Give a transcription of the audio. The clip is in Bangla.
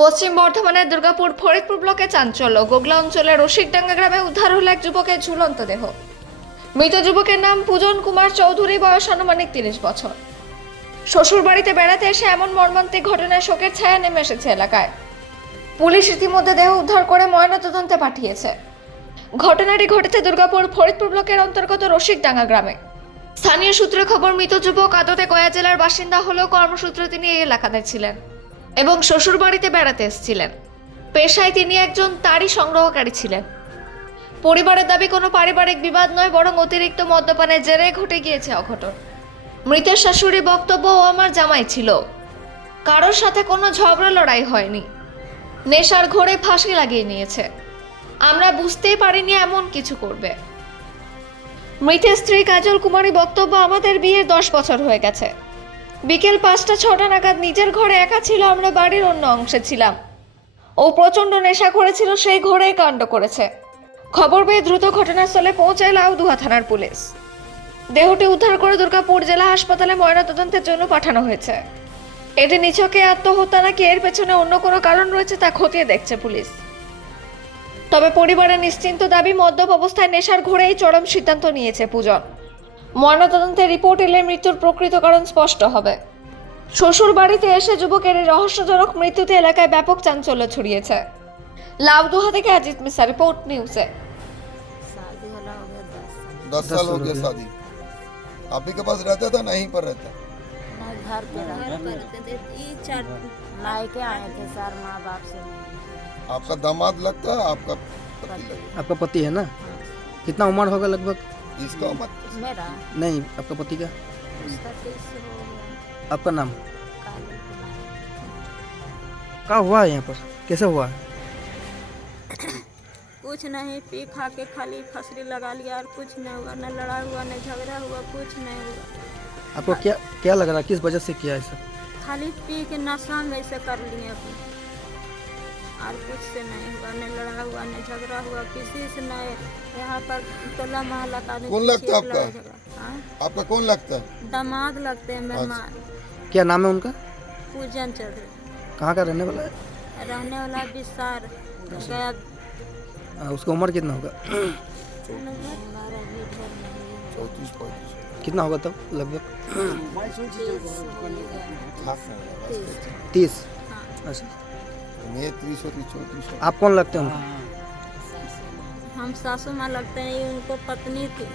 পশ্চিম বর্ধমানের দুর্গাপুর ফরিদপুর ব্লকে চাঞ্চল্য। গোগলা অঞ্চলের রসিকডাঙ্গা গ্রামে উদ্ধার হলো এক যুবকের ঝুলন্ত দেহ। মৃত যুবকের নাম পূজন কুমার চৌধুরী, বয়স আনুমানিক 30 বছর। শ্বশুর বাড়িতে বেড়াতে এসে এমন মর্মান্তিক ঘটনায় শোকের ছায়া নেমে এসেছে এলাকায়। পুলিশ ইতিমধ্যে দেহ উদ্ধার করে ময়নাতদন্তে পাঠিয়েছে। ঘটনাটি ঘটেছে দুর্গাপুর ফরিদপুর ব্লকের অন্তর্গত রসিকডাঙ্গা গ্রামে। স্থানীয় সূত্রে খবর, মৃত যুবক আদতে গয়া জেলার বাসিন্দা হলেও কর্মসূত্রে তিনি এই এলাকাতে ছিলেন এবং শ্বশুর বাড়িতে বেড়াতে এসেছিলেন। পেশায় তিনি একজন তাড়ি সংগ্রহকারী ছিলেন। পরিবারের দাবি কোনো পারিবারিক বিবাদ নয়, বরং অতিরিক্ত মদ্যপানের জেরে ঘটে গিয়েছে অঘটন। মৃতের শাশুড়ি বক্তব্য, ও আমার জামাই ছিল, কারোর সাথে কোনো ঝগড়া লড়াই হয়নি, নেশার ঘোরে ফাঁসি লাগিয়ে নিয়েছে, আমরা বুঝতেই পারিনি এমন কিছু করবে। মৃতের স্ত্রী কাজল কুমারী বক্তব্য, আমাদের বিয়ের 10 বছর হয়ে গেছে। বিকেল 5টা-6টা নাগাদ নিজের ঘরে একা ছিল, আমরা বাড়ির অন্য অংশে ছিলাম। ও প্রচণ্ড নেশা করেছিল, সেই ঘোরেই কাণ্ড করেছে। খবর পেয়ে দ্রুত ঘটনাস্থলে পৌঁছায় লাউদুহা থানার পুলিশ। দেহটি উদ্ধার করে দুর্গাপুর জেলা হাসপাতালে ময়নাতদন্তের জন্য পাঠানো হয়েছে। এটি নিছকে আত্মহত্যা নাকি এর পেছনে অন্য কোনো কারণ রয়েছে তা খতিয়ে দেখছে পুলিশ। তবে পরিবারের নিশ্চিন্ত দাবি, মদ্যপ অবস্থায় নেশার ঘোরেই চরম সিদ্ধান্ত নিয়েছে পূজন। ময়নাতদন্তের রিপোর্ট এলে মৃত্যুর প্রকৃত কারণ স্পষ্ট হবে। শ্বশুর বাড়িতে এসে যুবকের এই রহস্যজনক মৃত্যুতে এলাকায় ব্যাপক চাঞ্চল্য ছড়িয়েছে। লাউদুহা থেকে অজিত মিশ্রা, রিপোর্ট নিউজে। शादी वाला हो गया 10 साल हो गया शादी। आप ही के पास रहता था, नहीं पर रहता? मैं घर पे रहते थे, ये 4 लायके आए थे सर, माँ बाप से आपका दामाद लगता है, आपका पति लगता आपका पति है ना? कितना उम्र होगा लगभग? है? इसका मत मेरा नहीं, आपका पति का? उसका 30 हो गया। आपका नाम काजल कुमार। क्या हुआ है यहाँ पर? कैसे हुआ है? कुछ नहीं, पी खा के खाली फसरी लगा लिया और कुछ नहीं हुआ, न लड़ाई हुआ न झगड़ा हुआ, कुछ नहीं हुआ। आपको क्या क्या लग रहा है, किस वजह से किया ऐसा? खाली पी के नशा में ऐसे कर लिए अपने, और कुछ से नहीं हुआ, न लड़ा हुआ न झगड़ा हुआ किसी से नहीं। यहाँ पर टोला मोहल्ला का कौन लगता है आपका? हाँ? आपका कौन लगता है? दामाद लगते हैं मेहमान। क्या नाम है उनका? पूजन चौधरी, कहाँ का रहने वाला है? रहने वाला विस्तार गया। उसका उम्र कितना होगा? 34-35। कितना होगा तब लगभग? 30। अच्छा, मैं 30-34। आप कौन लगते हैं उनको? हम सासू माँ लगते हैं, ये उनको पत्नी थी।